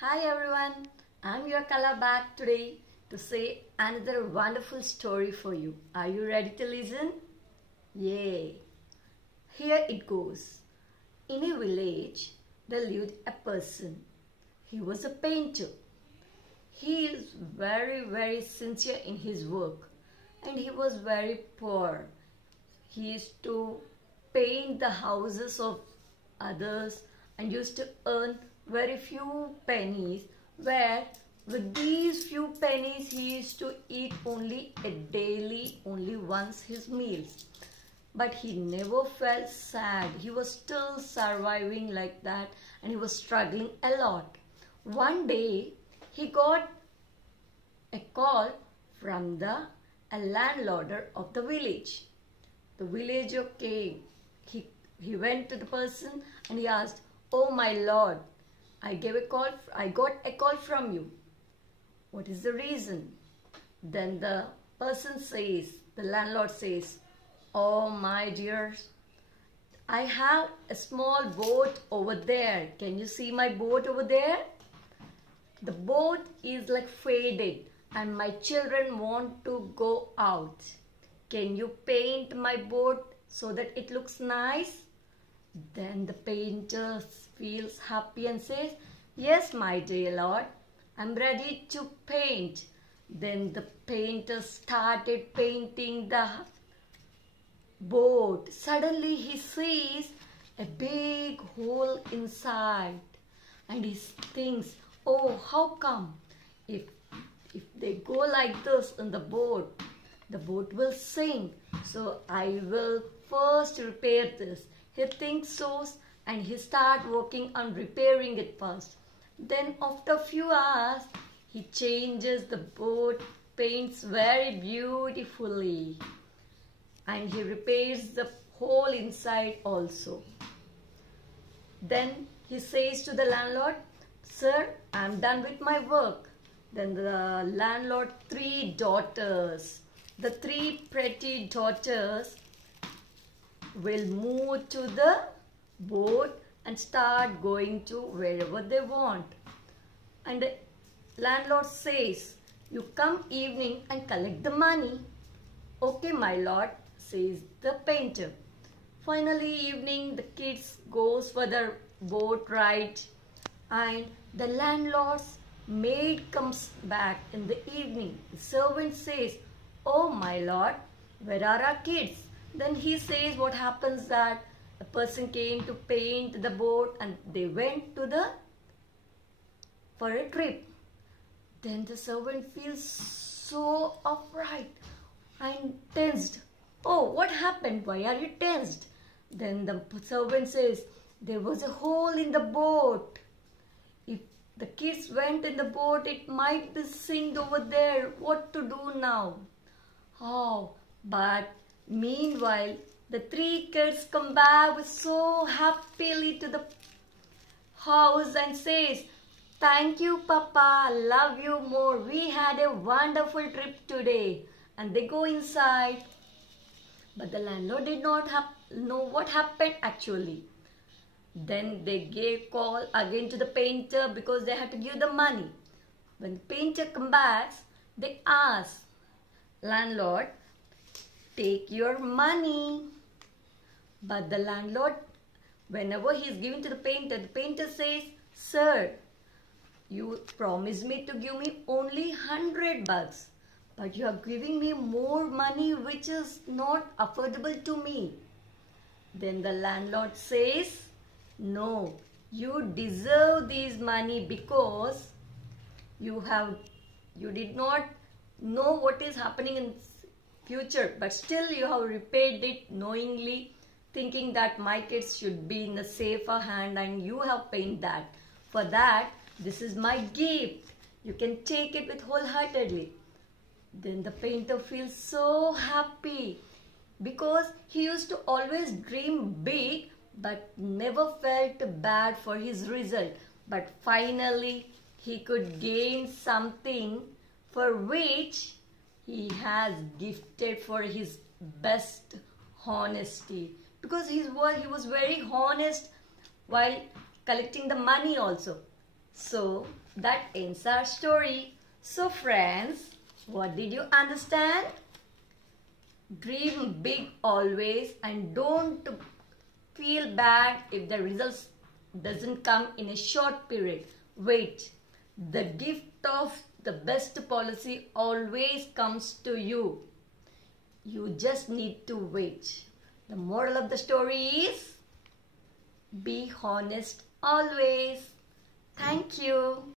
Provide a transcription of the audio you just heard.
Hi everyone, I'm your Kala back today to say another wonderful story for you. Are you ready to listen? Yay! Here it goes. In a village, there lived a person. He was a painter. He is very sincere in his work and he was very poor. He used to paint the houses of others and used to earn very few pennies, where with these few pennies he used to eat only a daily, only once his meals. But he never felt sad. He was still surviving like that and he was struggling a lot. One day he got a call from a landlord of the village. The villager came. He went to the person and he asked, "Oh my lord, I got a call from you. What is the reason?" Then the person says, the landlord says, "Oh my dears, I have a small boat over there. Can you see my boat over there? The boat is like faded and my children want to go out. Can you paint my boat so that it looks nice?" Then the painter feels happy and says, "Yes, my dear lord, I'm ready to paint." Then the painter started painting the boat. Suddenly he sees a big hole inside and he thinks, "Oh, how come? If they go like this in the boat will sink. So I will first repair this." He thinks so and he starts working on repairing it first. Then after a few hours, he changes the boat, paints very beautifully, and he repairs the hole inside also. Then he says to the landlord, "Sir, I'm done with my work." Then the landlord, three daughters, the three pretty daughters will move to the boat and start going to wherever they want. And the landlord says, "You come evening and collect the money." "Okay, my lord," says the painter. Finally, evening, the kids goes for the boat ride and the landlord's maid comes back in the evening. The servant says, "Oh, my lord, where are our kids?" Then he says what happens that a person came to paint the boat and they went for a trip. Then the servant feels so upright and tensed. "Oh, what happened? Why are you tensed?" Then the servant says, "There was a hole in the boat. If the kids went in the boat, it might be sink over there. What to do now?" Oh, but meanwhile, the three kids come back so happily to the house and says, "Thank you, Papa. Love you more. We had a wonderful trip today." And they go inside. But the landlord did not know what happened actually. Then they gave call again to the painter because they had to give the money. When the painter comes back, they ask, "Landlord, take your money." But the landlord, whenever he is giving to the painter says, "Sir, you promised me to give me only $100, but you are giving me more money which is not affordable to me." Then the landlord says, "No, you deserve this money because you did not know what is happening in future, but still you have repaid it knowingly, thinking that my kids should be in a safer hand, and you have paid that. For that, this is my gift. You can take it with wholeheartedly." Then the painter feels so happy because he used to always dream big but never felt bad for his result. But finally, he could gain something for which he has gifted for his best honesty, because he was very honest while collecting the money also. So that ends our story. So friends, what did you understand? Dream big always and don't feel bad if the results doesn't come in a short period. Wait, the gift of the best policy always comes to you. You just need to wait. The moral of the story is be honest always. Thank you.